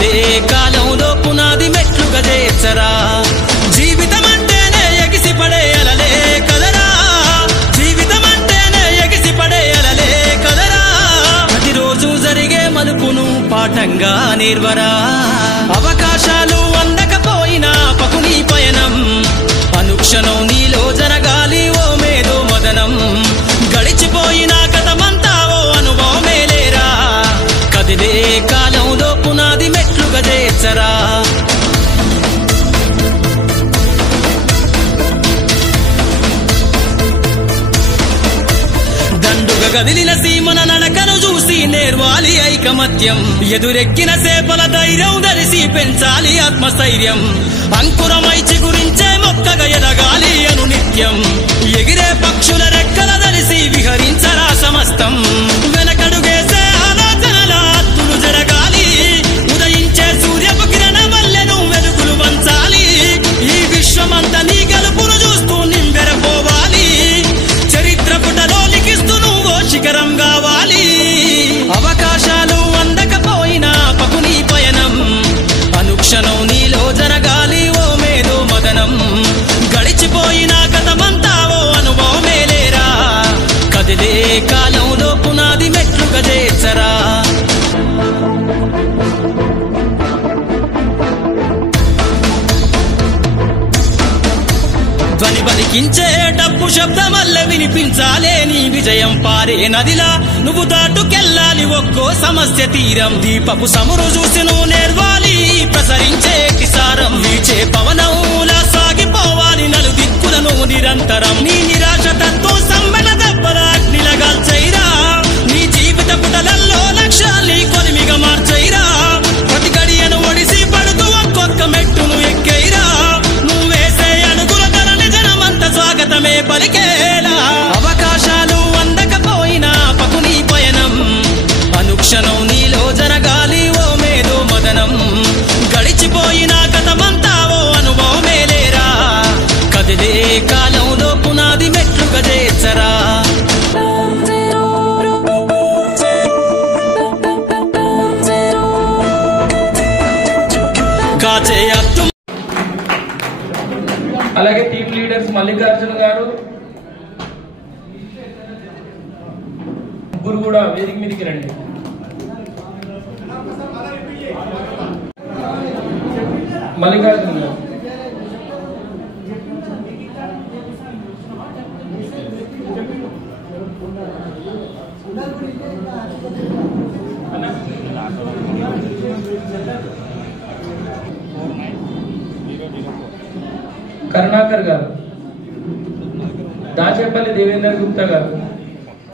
కదిలే కాలంలో పునాది మెట్లుగా చేర్చరా జీవితం అంటేనే ఎగిసిపడే అలలే కదరా జీవితం అంటేనే ఎగిసిపడే అలలే కదరా ప్రతిరోజు జరిగే మలుపును పాఠంగా నేర్వరా అవకాశాలు అందకపోయినా పకుని పయనం అనుక్షణం నీలో జరగాలి ఓ మేధో మదనం గడిచిపోయిన కథమంతా ఓ అనుభవమేలేరా కదిలే కాలంలో పునాది మెట్లుగా చేర్చరా దండుగ గదిలిన సీమన నడకను చూసి నేర్వాలి ఐకమత్యం ఎదురెక్కిన సేపల ధైర్యం ధరిసి పెంచాలి ఆత్మస్థైర్యం అంకురమై చిగురించే మొక్కగా ఎదగాలి అను నిత్యం ఎగిరే పక్షుల రెక్కల ధరిసి విహరించరా సమస్తం వెనకడుగేసే ఆలోచనల అత్తులు జరగాలి ఉదయించే సూర్యపు కిరణ వల్లెను వెలుగులు వంచాలి ఈ విశ్వమంతా నీ గెలుపును చూస్తూ నింబెరపోవాలి చరిత్ర పుటలో లిఖిస్తూ నువ్వు శిఖరం కావాలి అవకాశాలు అందకపోయినా పకుని పయనం అనుక్షణం నీలో జరగాలి ఓ మేధో మదనం గడిచిపోయిన కథమంతా ఓ అనుభవమేలేరా కదిలే కాలంలో పునాది మెట్లుగా చేర్చరా ధ్వని బలికించే డప్పు శబ్దమల్ల వినిపించాలే నీ విజయం పారే నదిలా నువ్వు దాటుకెళ్ళాలి ఒక్కో సమస్య తీరం దీపపు సమురు చూసి నువ్వు నేర్వాలి ప్రసరించే కిసారం వీచే పవనములా సాగిపోవాలి నలు దిక్కులను నిరంతరం నీ నిరాశ తత్వం సమ్మెల దెబ్బల అగ్నిలగాల్చైరా నీ జీవిత పుటలల్లో లక్ష్యాల్ని కొలిమిగా మార్చైరా ప్రతి గడియను ఒడిసి పడుతూ ఒక్కొక్క మెట్టును ఎక్కైరా నువ్వేసే అడుగుల ధరని జనమంత స్వాగతమే పలికేలా అవకాశాలు అందకపోయినా పకుని పయనం అనుక్షణం నీలో జరగాలి ఓ మేధో మదనం గడిచిపోయిన కథమంతా ఓ అనుభవమేలేరా కదిలే కాలంలో పునాది మెట్లుగా చేర్చరా కాచే అత్తు అలాగే టీమ్ లీడర్స్ మల్లికార్జున గారు ముగ్గురు కూడా వేదిక మీదకి రండి. మల్లికార్జున గారు కరుణాకర్ గారు, దాచేపల్లి దేవేందర్ గుప్తా గారు,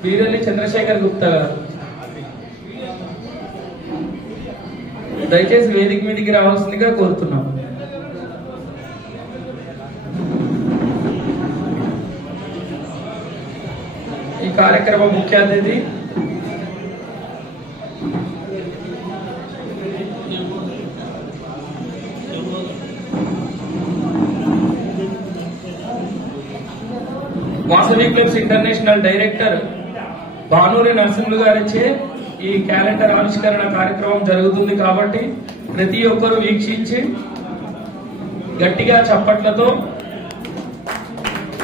వీరల్లి చంద్రశేఖర్ గుప్తా గారు దయచేసి వేదిక మీదకి రావాల్సిందిగా కోరుతున్నాం. ఈ కార్యక్రమ ముఖ్య అతిథి Vasavi clubs international director Bhanuri Narasimhulu గారిచే ఈ క్యాలెండర్ ఆవిష్కరణ కార్యక్రమం జరుగుతుంది కాబట్టి ప్రతి ఒక్కరూ వీక్షించి గట్టిగా చప్పట్లతో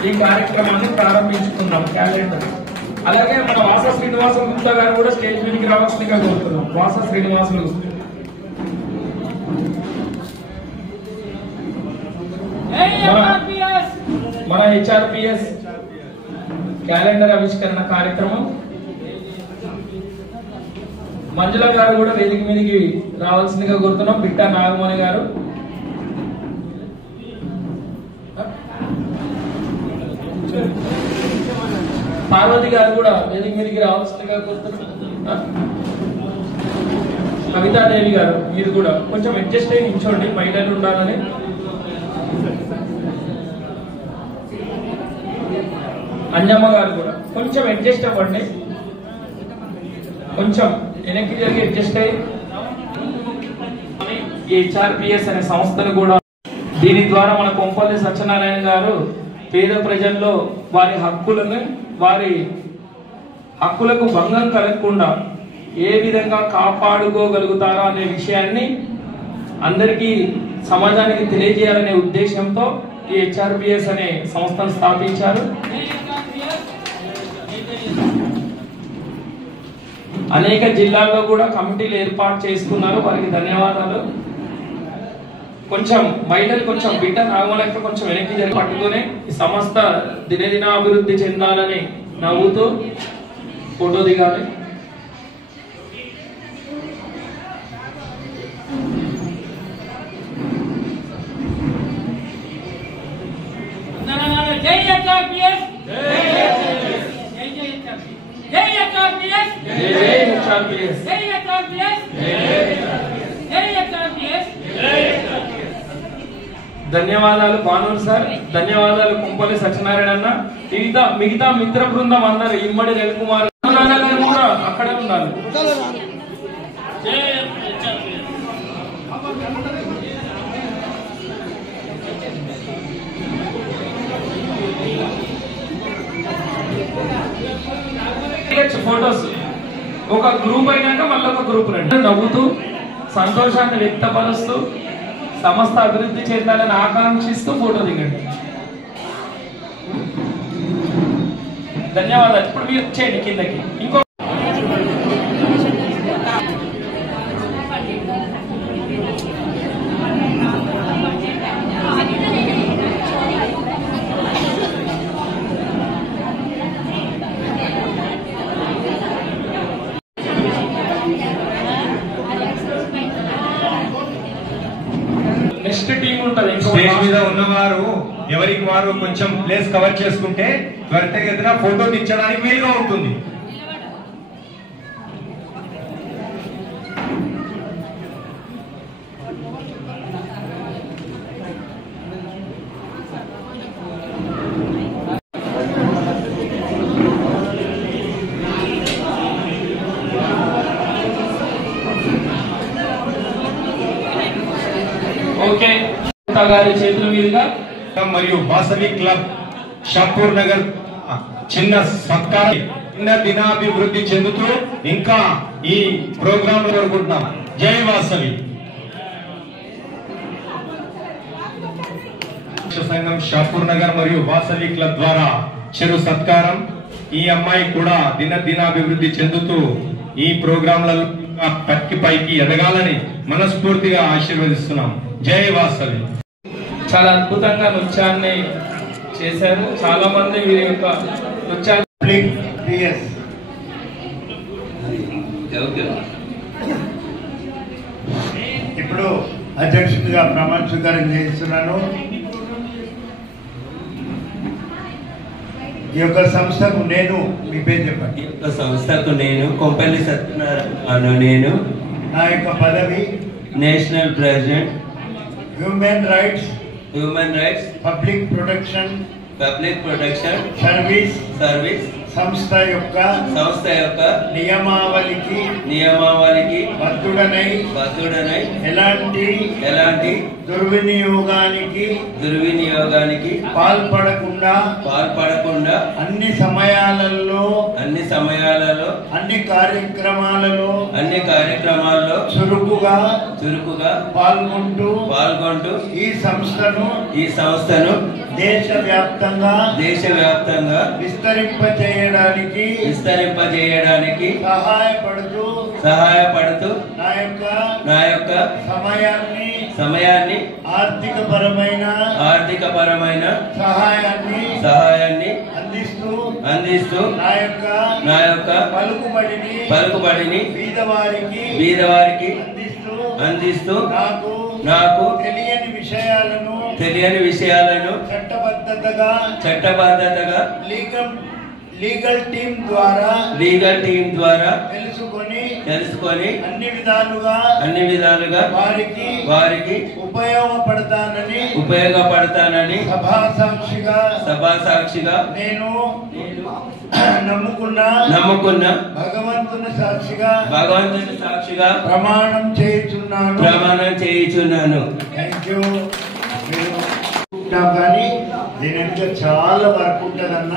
ఈ కార్యక్రమాన్ని ప్రారంభించుకుందాం. క్యాలెండర్ అలాగే మన వాస శ్రీనివాసులు గుప్తా గారు కూడా స్టేజ్ మీదకి రావాల్సిందిగా కోరుతున్నాం. వాస శ్రీనివాసులు మన హెచ్ఆర్పిఎస్ క్యాలెండర్ ఆవిష్కరణ కార్యక్రమం. మంజుల గారు కూడా వేదిక మీదకి రావాల్సిందిగా కోరుతున్నాం. బిట్టా నాగమణి గారు, పార్వతి గారు కూడా వేదిక మీదకి రావాల్సిందిగా కోరుతున్నాం. కవితాదేవి గారు మీరు కూడా కొంచెం అడ్జస్ట్ అయ్యి నిల్చోండి, మహిళలు ఉండాలని. అంజమ్మ గారు కూడా కొంచెం అడ్జస్ట్ అవ్వండి, కొంచెం వెనక్కి జరిగి అడ్జస్ట్ అయ్యి. హెచ్ఆర్పిఎస్ అనే సంస్థను కూడా దీని ద్వారా మన కొంపల్లి సత్యనారాయణ గారు పేద ప్రజల్లో వారి హక్కులకు భంగం కలగకుండా ఏ విధంగా కాపాడుకోగలుగుతారో అనే విషయాన్ని అందరికీ సమాజానికి తెలియజేయాలనే ఉద్దేశంతో ఈ హెచ్ఆర్బిఎస్ అనే సంస్థను స్థాపించారు. అనేక జిల్లాల్లో కూడా కమిటీలు ఏర్పాటు చేసుకున్నారు. వారికి ధన్యవాదాలు. కొంచెం మహిళలు కొంచెం బిడ్డ నాగమలక్క కొంచెం వెనక్కి జరిగి పట్టుకుని ఈ సంస్థ దినదిన అభివృద్ధి చెందాలని నవ్వుతూ ఫోటో దిగాలి. ధన్యవాదాలు భాను సార్, ధన్యవాదాలు కుంపల్లి సత్యనారాయణ అన్న. మిగతా మిత్ర బృందం అందరు ఇమ్మడి రవికుమార్ కూడా అక్కడే ఉన్నారు. ఫోటోస్ ఒక గ్రూప్ అయినాక మళ్ళీ ఒక గ్రూప్ రండి. నవ్వుతూ సంతోషాన్ని వ్యక్తపరుస్తూ సంస్థ అభివృద్ధి చెందాలని ఆకాంక్షిస్తూ ఫోటో దిగండి. ధన్యవాదాలు. ఇప్పుడు మీరు వచ్చేయండి కిందకి. ఇంకో స్టేజ్ మీద ఉన్నవారు ఎవరికి వారు కొంచెం ప్లేస్ కవర్ చేసుకుంటే త్వరితగతిన ఫోటో దించడానికి వీలుగా ఉంటుంది. ఓకే, గారి చేతుల మీదుగా మరియు వాసవి క్లబ్ షాపూర్ నగర్ చిన్న సత్కారం దినాభివృద్ధి చెందుతూ ఇంకా ఈ ప్రోగ్రామ్ జరుపుకుంటున్నాం. జై వాసవి. సంఘం షాపూర్ నగర్ మరియు వాసవి క్లబ్ ద్వారా చెరు సత్కారం. ఈ అమ్మాయి కూడా దినాభివృద్ధి చెందుతూ ఈ ప్రోగ్రాంలలో పైకి ఎదగాలని మనస్ఫూర్తిగా ఆశీర్వదిస్తున్నాం. జై వాసవి. చాలా అద్భుతంగా నృత్యాన్ని చేశారు. చాలా మంది వీరి యొక్క నృత్యాన్ని ఇప్పుడు అధ్యక్షుడిగా ప్రమాణ స్వీకారం చేస్తున్నాను. ఈ యొక్క సంస్థకు నేను, మీ పేరు చెప్పండి. ఈ యొక్క సంస్థకు నేను కొంపల్లి సత్యనారాయణ, నేను నా యొక్క పదవి national president human rights public protection service సంస్థ యొక్క నియమావళికి బద్ధుడనై ఎలాంటి దుర్వినియోగానికి పాల్పడకుండా అన్ని సమయాలలో అన్ని కార్యక్రమాలలో చురుకుగా పాల్గొంటూ ఈ సంస్థను దేశవ్యాప్తంగా విస్తరింపచేయడానికి సహాయపడుతూ నా యొక్క సమయాన్ని ఆర్థికపరమైన సహాయాన్ని అందిస్తూ నా యొక్క పలుకుబడిని బీదవారికి అందిస్తూ నాకు తెలియని విషయాలను చట్టబద్ధతగా లీగల్ టీం ద్వారా తెలుసుకొని అన్ని విధాలుగా వారికి ఉపయోగపడతానని సభాసాక్షిగా నేను నమ్ముకున్న భగవంతుని సాక్షిగా ప్రమాణం చేయుచున్నాను. Thank you. కానీ దీని వెనుక చాలా వర్క్ ఉంటుందన్న.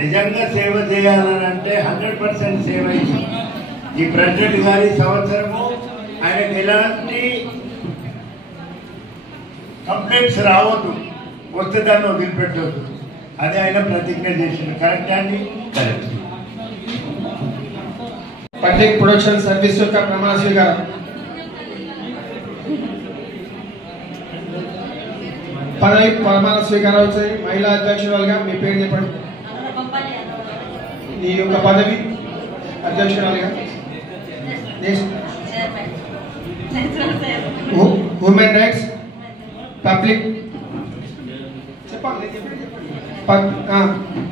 నిజంగా సేవ చేయాలని అంటే 100% సేవ. ఈ ప్రెసిడెంట్ గారి సంవత్సరము ఆయనకు ఎలాంటి కంప్లైంట్స్ రావద్దు, వస్తే దాన్ని వదిలిపెట్టవద్దు. అది ఆయన ప్రతిజ్ఞ చేసింది. కరెక్ట్ అండి? కరెక్ట్. పబ్లిక్ ప్రొడక్షన్ సర్వీస్ యొక్క ప్రమాణ స్వీకారం. పదవి ప్రమాణ స్వీకారం వచ్చి మహిళా అధ్యక్షురాలుగా మీ పేరు చెప్పండి. ఈ యొక్క పదవి అధ్యక్షురాలుగా human rights public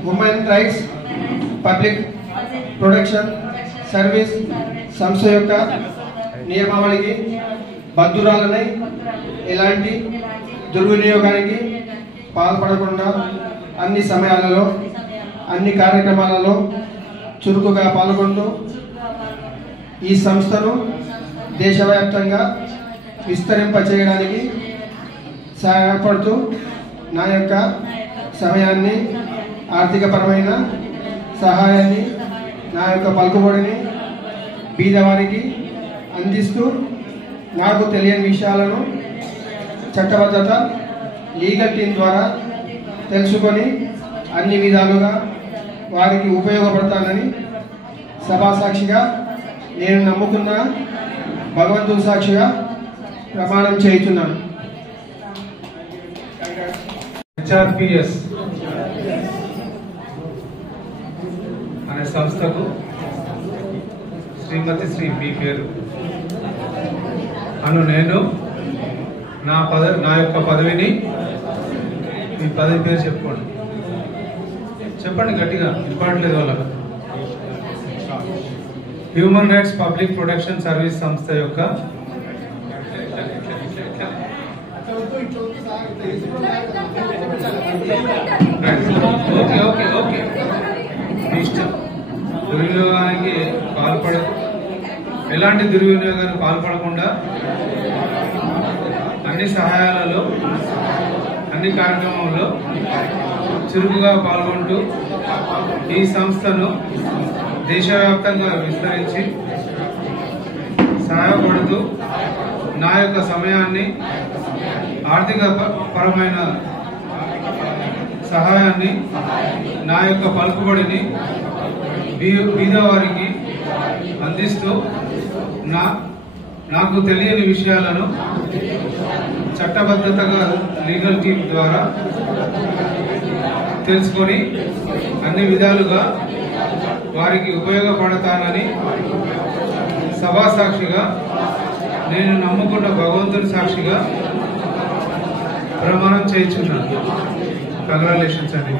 human rights public production service సంస్థ యొక్క నియమావళికి బద్దురాలనై ఎలాంటి దుర్వినియోగానికి పాల్పడకుండా అన్ని సమయాలలో అన్ని కార్యక్రమాలలో చురుకుగా పాల్గొంటూ ఈ సంస్థను దేశవ్యాప్తంగా విస్తరింపచేయడానికి సహాయపడుతూ నా యొక్క సమయాన్ని ఆర్థికపరమైన సహాయాన్ని నా యొక్క పలుకుబడిని బీదవారికి అందిస్తూ నాకు తెలియని విషయాలను చట్టబద్ధత లీగల్ టీం ద్వారా తెలుసుకొని అన్ని విధాలుగా వారికి ఉపయోగపడతానని సభా సాక్షిగా నేను నమ్ముకున్న భగవంతుని సాక్షిగా ప్రమాణం చేయుచున్నాను. హెచ్ఆర్పిఎస్ అనే సంస్థకు శ్రీమతి శ్రీ మీ పేరు అను నేను నా యొక్క పదవిని మీ పదవి పేరు చెప్పండి గట్టిగా, వినపడట్లేదు వాళ్ళకు. Human rights public production service సంస్థ యొక్క ఓకే ఇష్టం దుర్వినియోగానికి ఎలాంటి దుర్వినియోగానికి పాల్పడకుండా అన్ని సహాయాలలో అన్ని కార్యక్రమంలో చురుకుగా పాల్గొంటూ ఈ సంస్థను దేశవ్యాప్తంగా విస్తరించి సహాయపడుతూ నా యొక్క సమయాన్ని ఆర్థిక పరమైన సహాయాన్ని నా యొక్క పలుకుబడిని బీదవారికి అందిస్తూ నాకు తెలియని విషయాలను చట్టబద్ధతగా లీగల్ టీం ద్వారా తెలుసుకొని అన్ని విధాలుగా వారికి ఉపయోగపడతానని సభా సాక్షిగా నేను నమ్ముకున్న భగవంతుని సాక్షిగా ప్రమాణం చేయించున్నాను. కంగ్రాచులేషన్స్ అండి.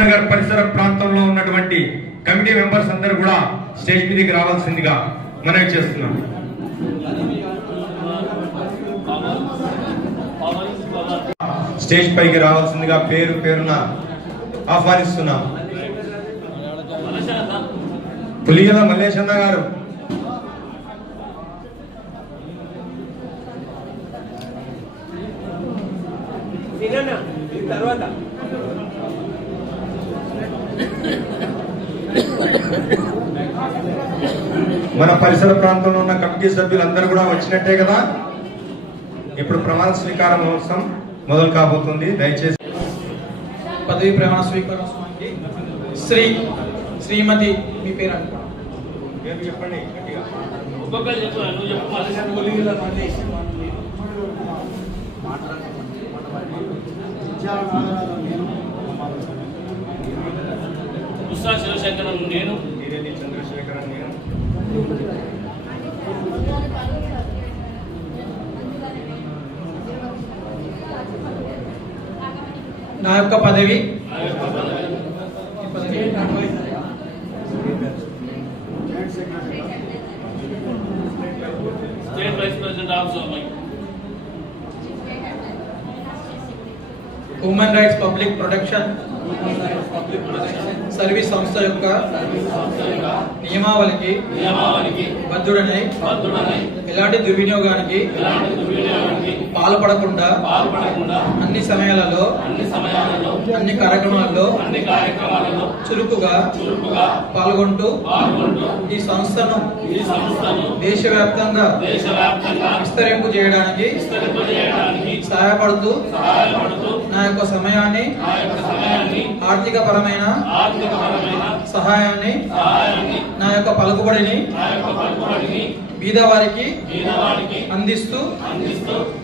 నగర్ పరిసర ప్రాంతంలో ఉన్నటువంటి కమిటీ మెంబర్స్ అందరూ కూడా స్టేజ్ మీదకి రావాల్సిందిగా మనవి చేస్తున్నాం. స్టేజ్ పైకి రావాల్సిందిగా పేరున ఆహ్వానిస్తున్నాం. పులిగల మల్లేశన్న గారు, తర్వాత మన పరిసర ప్రాంతంలో ఉన్న కమిటీ సభ్యులందరూ కూడా వచ్చినట్టే కదా. ఇప్పుడు ప్రమాణ స్వీకారం మహోత్సవం మొదలు కాబోతుంది. దయచేసి పదవి ప్రమాణ స్వీకారం శ్రీమతి మీ పేరు అనుకోండి. చెప్పండి గట్టిగా. శివశంకరన్ నేను, చంద్రశేఖరన్ నేను, నా యొక్క పదవి state vice president of human rights public protection service సంస్థ యొక్క నియమావళికి బద్దుడనై ఎలాంటి దుర్వినియోగానికి పాల్పడకుండా అన్ని సమయాలలో అన్ని కార్యక్రమాల్లో చురుకుగా పాల్గొంటూ ఈ సంస్థను దేశవ్యాప్తంగా విస్తరింపు చేయడానికి సహాయపడుతూ నా యొక్క సమయాన్ని ఆర్థిక పరమైన సహాయాన్ని నా యొక్క పలుకుబడిని బీదవారికి అందిస్తూ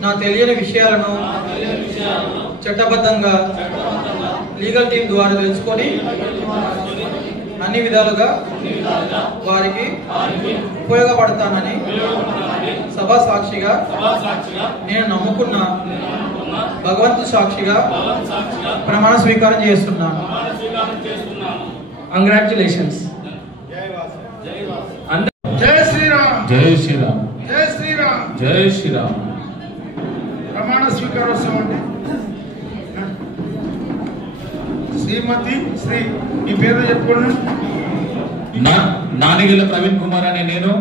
నా తెలియని విషయాలను చట్టబద్ధంగా లీగల్ టీం ద్వారా తెలుసుకొని అన్ని విధాలుగా వారికి ఉపయోగపడతానని సభా సాక్షిగా నేను నమ్ముకున్న భగవంతు సాక్షిగా ప్రమాణ స్వీకారం చేస్తున్నాను. కంగ్రాచులేషన్స్. జై శ్రీరామ్. జై శ్రీరామ్. జై శ్రీరామ్. జై శ్రీరామ్. ప్రమాణ స్వీకారోత్సవం అండి. శ్రీమతి శ్రీ మీ పేరు చెప్పుకోండి. నానిగల ప్రవీణ్ కుమార్ అనే నేను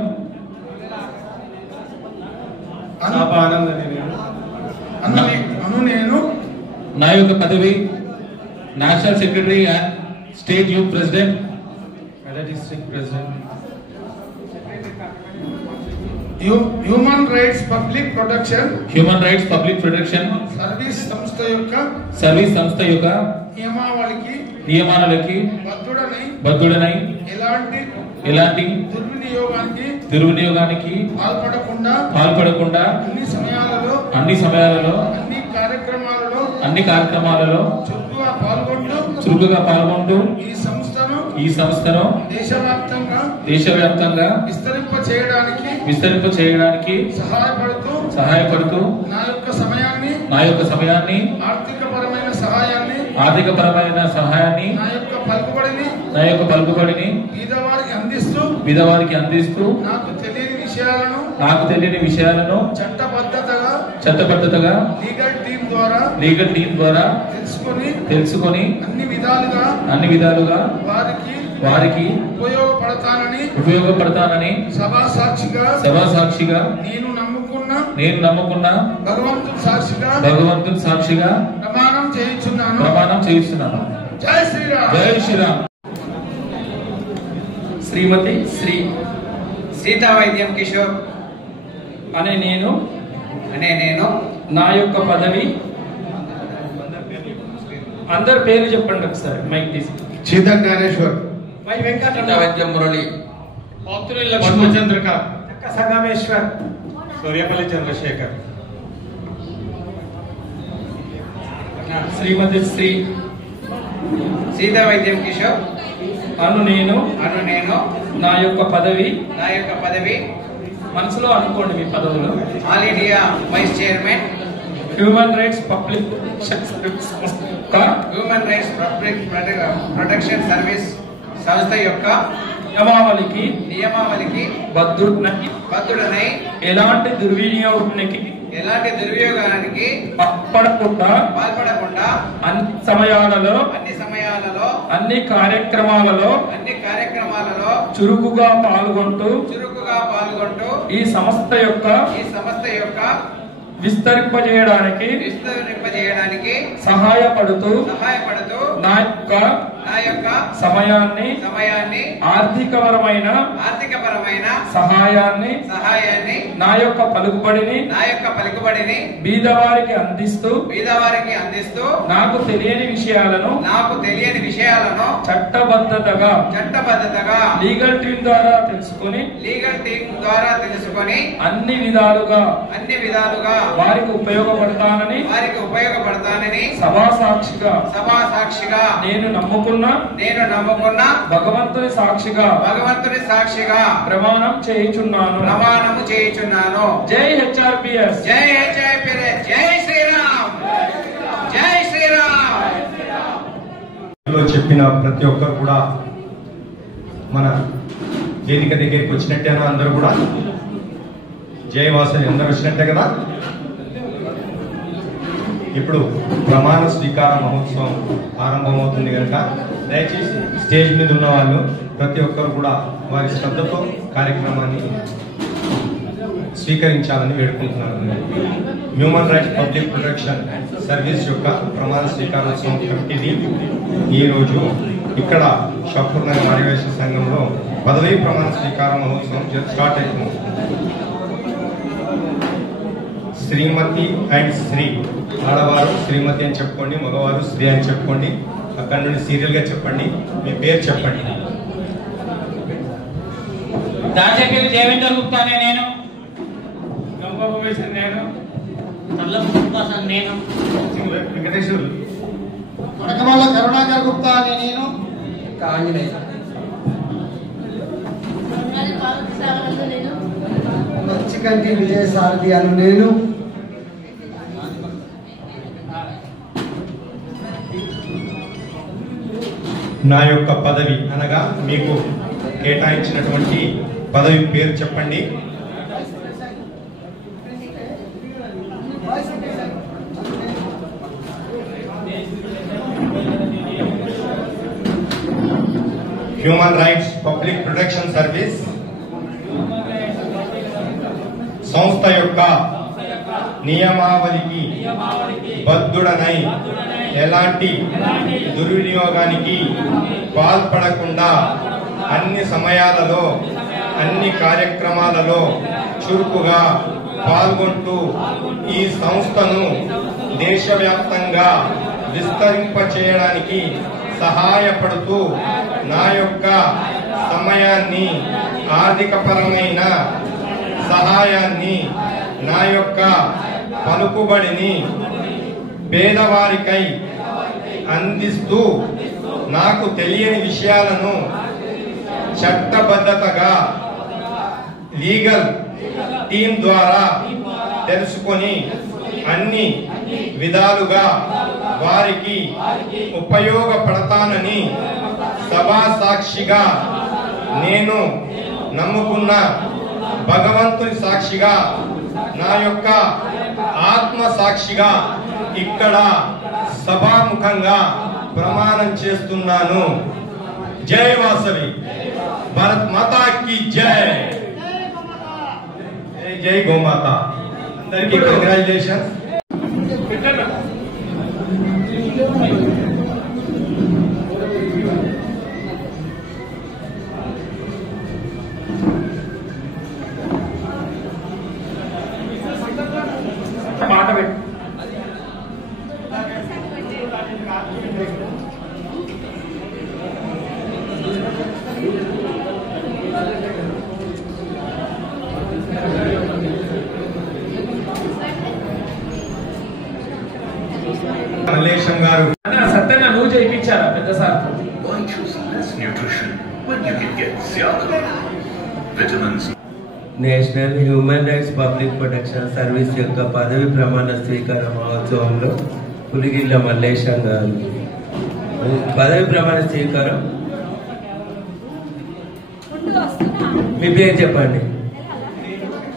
నేను నా యొక్క పదవి national secretary and state youth president district president human rights public protection service సంస్థ యొక్క నియమావళికి బద్ధుడనై ఎలాంటి దుర్వినియోగానికి పాల్పడకుండా అన్ని సమయాలలో అన్ని కార్యక్రమాలలో చురుకుగా పాల్గొంటూ ఈ సంస్థను దేశవ్యాప్తంగా విస్తరింప చేయడానికి సహాయపడుతూ నా యొక్క సమయాన్ని ఆర్థికపరమైన సహాయాన్ని నా యొక్క పలుకుబడిని బీదవారికి అందిస్తూ నాకు తెలియని విషయాలను చట్టబద్ధతగా లీగల్ టీం ద్వారా తెలుసుకొని అన్ని విధాలుగా వారికి ఉపయోగపడతానని సభా సాక్షిగా నేను నమ్ముకున్న భగవంతుని సాక్షిగా ప్రమాణం చేయిస్తున్నాను. జై శ్రీరామ్. జై శ్రీరామ్. శ్రీమతి శ్రీ సీతా వైద్యం కిషోర్ అనే నేను నా యొక్క పదవి అందరి పేరు చెప్పండి ఒకసారి మైక్ తీసి. సీతా జ్ఞానేశ్వర్, వై వెంకట వైద్యం మురళి, పద్మచంద్రిక, సంగమేశ్వర్, సూర్యపల్లి చంద్రశేఖర్. శ్రీమతి శ్రీ సీతా వైద్యం కిషోర్ అను నేను నా యొక్క పదవి మనసులో అనుకోండి మీ పదవులు. All India vice chairman human rights public protection service సంస్థ యొక్క నియమావళికి బద్ధుడనై ఎలాంటి దుర్వినియోగానికి పాల్పడకుండా అన్ని సమయాలలో అన్ని కార్యక్రమాలలో చురుకుగా పాల్గొంటూ ఈ సంస్థ యొక్క విస్తరింపజేయడానికి సహాయపడుతూ నా యొక్క సమయాన్ని ఆర్థికపరమైన సహాయాన్ని నా యొక్క పలుకుబడిని బీదవారికి అందిస్తూ నాకు తెలియని విషయాలను చట్టబద్ధతగా లీగల్ టీం ద్వారా తెలుసుకొని అన్ని విధాలుగా వారికి ఉపయోగపడతానని సభా సాక్షిగా నేను నమ్ముకున్న భగవంతుని సాక్షిగా ప్రమాణం చేయుచున్నాను. జై హెచ్ఆర్పిఎస్. జై శ్రీరామ్. జై శ్రీరామ్. చెప్పిన ప్రతి ఒక్కరు కూడా మన వేదిక దగ్గరికి వచ్చినట్టేనా? అందరూ కూడా జై వాసవి అందరూ వచ్చినట్టే కదా. ఇప్పుడు ప్రమాణ స్వీకార మహోత్సవం ఆరంభమవుతుంది కనుక దయచేసి స్టేజ్ మీద ఉన్న వాళ్ళు ప్రతి ఒక్కరు కూడా వారి శ్రద్ధతో కార్యక్రమాన్ని స్వీకరించాలని వేడుకుంటున్నాను. Human rights public protection service యొక్క ప్రమాణ స్వీకారోత్సవం కమిటీది ఈరోజు ఇక్కడ షాపూర్ నగర్ ఆదివాసీ సంఘంలో పదవీ ప్రమాణ స్వీకార మహోత్సవం స్టార్ట్ అవుతుంది. శ్రీమతి అండ్ శ్రీ, ఆడవారు శ్రీమతి అని చెప్పుకోండి, మగవారు శ్రీ అని చెప్పుకోండి. అక్కడ నుండి సీరియల్ గా చెప్పండి, మీ పేరు చెప్పండి. దాచపల్లి దేవేంద్ర గుప్తా అనే నేను, నేను వెంకటేశ్వరు, కొడకమాల కరుణాకర్ గుప్తా అనే నేను, మచ్చికంటి విజయసారథి అను నేను, నా యొక్క పదవి అనగా మీకు కేటాయించినటువంటి పదవి పేరు చెప్పండి. Human rights public protection service సంస్థ యొక్క నియమావళికి బద్ధుడనై ఎలాంటి దుర్వినియోగానికి పాల్పడకుండా అన్ని సమయాలలో అన్ని కార్యక్రమాలలో చురుకుగా పాల్గొంటూ ఈ సంస్థను దేశవ్యాప్తంగా విస్తరింపచేయడానికి సహాయపడుతూ నా యొక్క సమయాన్ని, ఆర్థికపరమైన సహాయాన్ని, నా యొక్క పలుకుబడిని పేదవారికై అందిస్తూ నాకు తెలియని విషయాలను చట్టబద్ధతగా లీగల్ టీం ద్వారా తెలుసుకొని అన్ని విధాలుగా వారికి ఉపయోగపడతానని సభా సాక్షిగా, నేను నమ్ముకున్న భగవంతుని సాక్షిగా, నా యొక్క ఆత్మ సాక్షిగా ఇక్కడ సభాముఖంగా ప్రమాణం చేస్తున్నాను. జై వాసవి, భారత్ మాతా की జై, జై గోమాత. అందరికీ కంగ్రాచులేషన్స్. పాట పెట్టు. మల్లేశం గారు సత్యంగా నువ్వు చేయించారా పెద్ద sir? National human rights public protection service యొక్క పదవి ప్రమాణ స్వీకార మహోత్సవంలో పులిగిళ్ళ మల్లేశం గారు పదవి ప్రమాణ స్వీకారం. మీ పేరు చెప్పండి.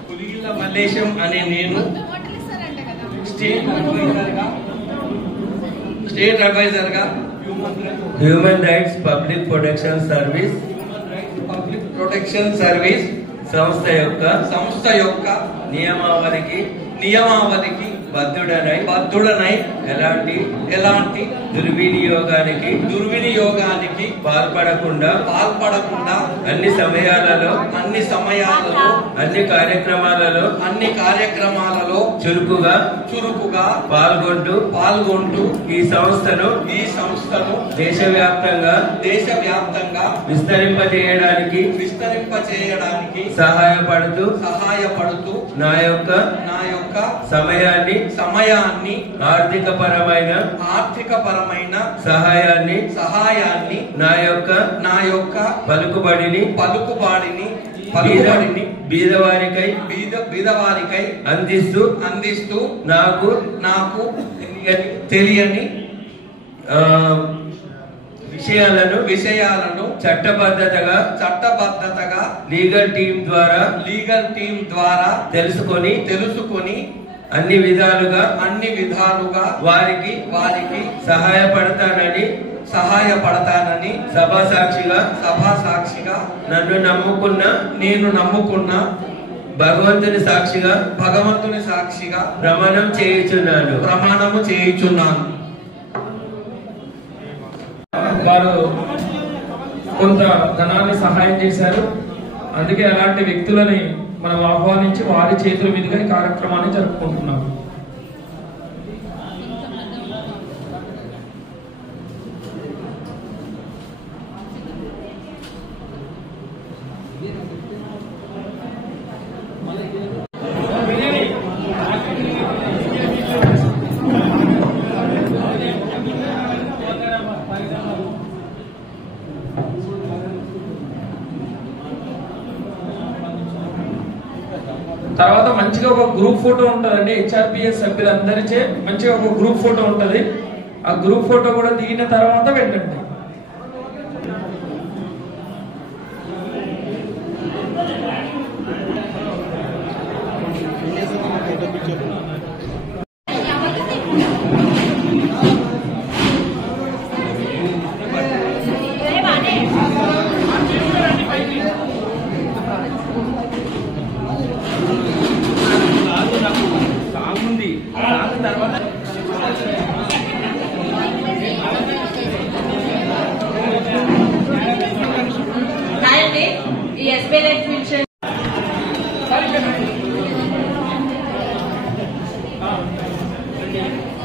పులిగిళ్ళ మల్లేశం అనే నేను స్టేట్ అడ్వైజర్ గా human rights public protection service సంస్థ యొక్క నియమావళికి బద్ధుడనై ఎలాంటి దుర్వినియోగానికి పాల్పడకుండా అన్ని సమయాలలో అన్ని కార్యక్రమాలలో చురుకుగా పాల్గొంటూ ఈ సంస్థను దేశవ్యాప్తంగా విస్తరింపచేయడానికి సహాయపడుతూ నా యొక్క సమయాన్ని ఆర్థికపరమైన సహాయాన్ని నా యొక్క పలుకుబడిని బీదవారికై అందిస్తూ నాకు తెలియని విషయాలను చట్టబద్ధతగా లీగల్ టీం ద్వారా తెలుసుకొని అన్ని విధాలుగా వారికి సహాయపడతానని సభా సాక్షిగా నేను నమ్ముకున్న భగవంతుని సాక్షిగా ప్రమాణం చేయుచున్నాను. వారు కొంత ధనాన్ని సహాయం చేశారు. అందుకే అలాంటి వ్యక్తులని మనం ఆహ్వానించి వారి చేతుల మీదుగా ఈ కార్యక్రమాన్ని జరుపుకుంటున్నాం. తర్వాత మంచిగా ఒక గ్రూప్ ఫోటో ఉంటుందండి. హెచ్ఆర్పిఎస్ సభ్యులందరిచే మంచిగా ఒక గ్రూప్ ఫోటో ఉంటుంది. ఆ గ్రూప్ ఫోటో కూడా దిగిన తర్వాత వెళ్ళండి.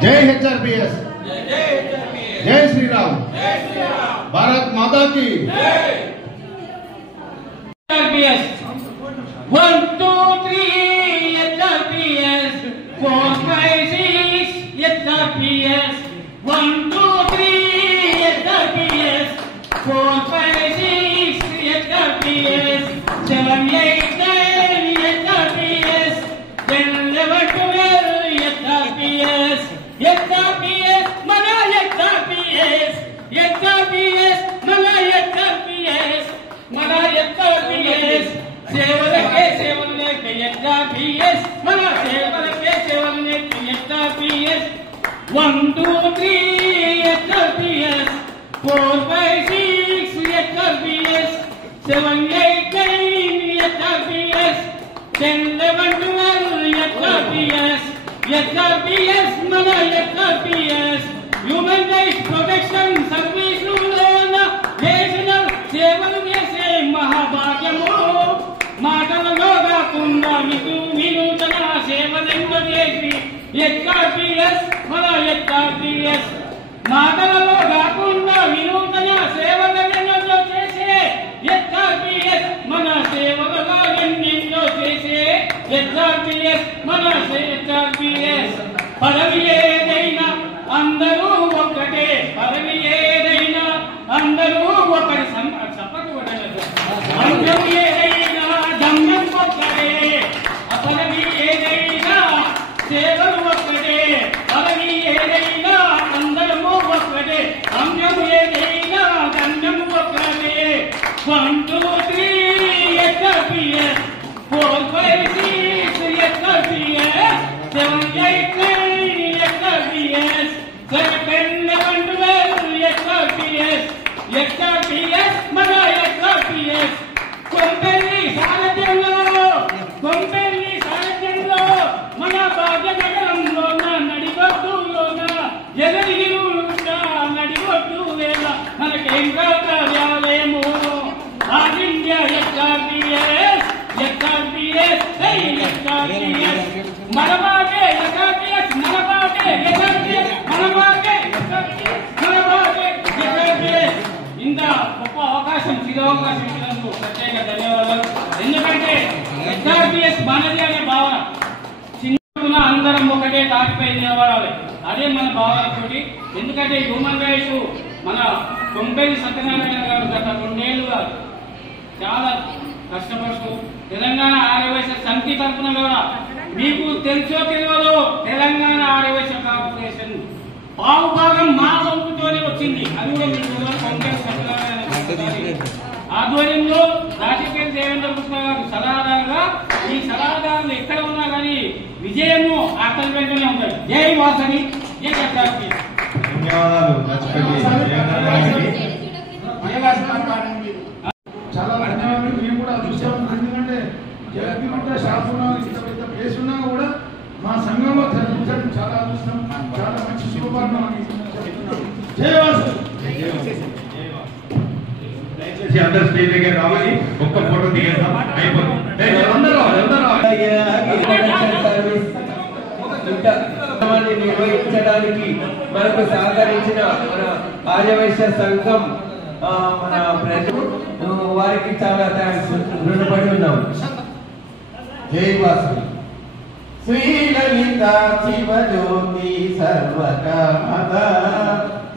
जय HRPS, जय श्री राम, भारत माता की HRPS 1 2 3 HRPS 4 5 6 HRPS 1 2 3 HRPS 4 5 6 HRPS 7 8 9 HRPS 10 11 12 HRPS HRPS mana HRPS HRPS mana HRPS mana HRPS सेवलके HRPS mana सेवलके HRPS 1 2 3 HRPS 4 5 6 HRPS 7 8 9 HRPS 10 11 12 HRPS HRPS mana HRPS human rights protection service లోన national సేవలు చేసే మహాభాగ్యము మాటలలో కాకుండా మీకు వినూతన సేవలెంతో చేసి హెచ్ఆర్పిఎస్ మన HRPS మాటలలో కాకుండా వినూతన సేవలెన్నో చేసే హెచ్ఆర్పిఎస్ మన సేవలుగా ఎన్నెన్నో చేసే హెచ్ఆర్పిఎస్ మన హెచ్ఆర్పిఎస్ పదవి ఏదైనా అందరూ ఒక్కటే పదవి ఏదైనా అందరూ ఒకటి సపటు అందరూ ఏదైనా గమ్యం ఒక్కటే పదవి ఏదైనా సేవలు ఒక్కటే పదవి ఏదైనా అందరూ ఒక్కటే గమ్యం ఏదైనా గమ్యం ఒక్కటే 1 2 3 HRPS 4 5 6 HRPS 7 8 9 HRPS 7 11 HRPS HRPS మన HRPS కొంపెల్లి సారథ్యంలో మన భాగ్యనగరంలోన నడిగొట్టులోన ఎదరిగిరుంటా నడిగొట్టు వేళ మనకేం కార్యాలయము all India HRPS HRPS HRPS మనవాగే HRPS మనవాగే HRPS మనవాగే మనవాగే HRPS ఇంత గొప్ప అవకాశం అవకాశం ఇచ్చినందుకు ప్రత్యేక ధన్యవాదాలు. ఎందుకంటే HRPS మనది అనే భావన చిన్న అందరం ఒకటే తాటిపై నిలబడాలి, అదే మన భావనతోటి. ఎందుకంటే హ్యూమన్ రైట్స్ మన కొంపెల్లి సత్యనారాయణ గారు గత 2 ఏళ్లుగా చాలా కష్టపడుతూ తెలంగాణ ఆర్యవైశ్య సమితి తరఫున కూడా మీకు తెలుసో తెలియదో తెలంగాణ ఆర్యవైశ్య కార్పొరేషన్ పావు భాగం మా వంతుతోనే వచ్చింది. అది కూడా మీకు కొంపెల్లి సత్యనారాయణ ఆధ్వర్యంలో రాజకీయ దేవేంద్ర కృష్ణ గారు సలహాదారుగా ఈ సలహాదారులు ఎక్కడ ఉన్నా కానీ విజయము అతని వెంటనే ఉంటుంది. జై వాసని జై కట్టాకి చాలా ధన్యవాదాలు. మేము కూడా చూసాము. ఎందుకంటే జగన్గుంట షాపులో ఇంత పెద్ద ప్లేస్ ఉన్నా కూడా మా సంఘంలో చదివించడం చాలా అదృష్టం, చాలా మంచి శుభపర్ణం అని చెప్తున్నాను. జయవాసు. దయచేసి అందరు స్టేజ్ దగ్గర రావాలి, ఒక్క ఫోటో దిగేద్దాం, అయిపోతుంది. అందరూ నిర్వహించడానికి మనకు సహకరించిన మన ఆర్యవైశ్య సంఘం మన ప్రజలు వారికి చాలా థ్యాంక్స్, రుణపడి ఉన్నాం. జయవాసు. శ్రీలలిత శివజ్యోతి సర్వకామద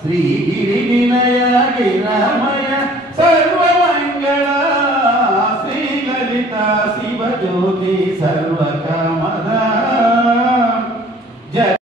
శ్రీగిరి వినయ గిరమయ సర్వమంగళ శ్రీలలిత శివజ్యోతి సర్వకామద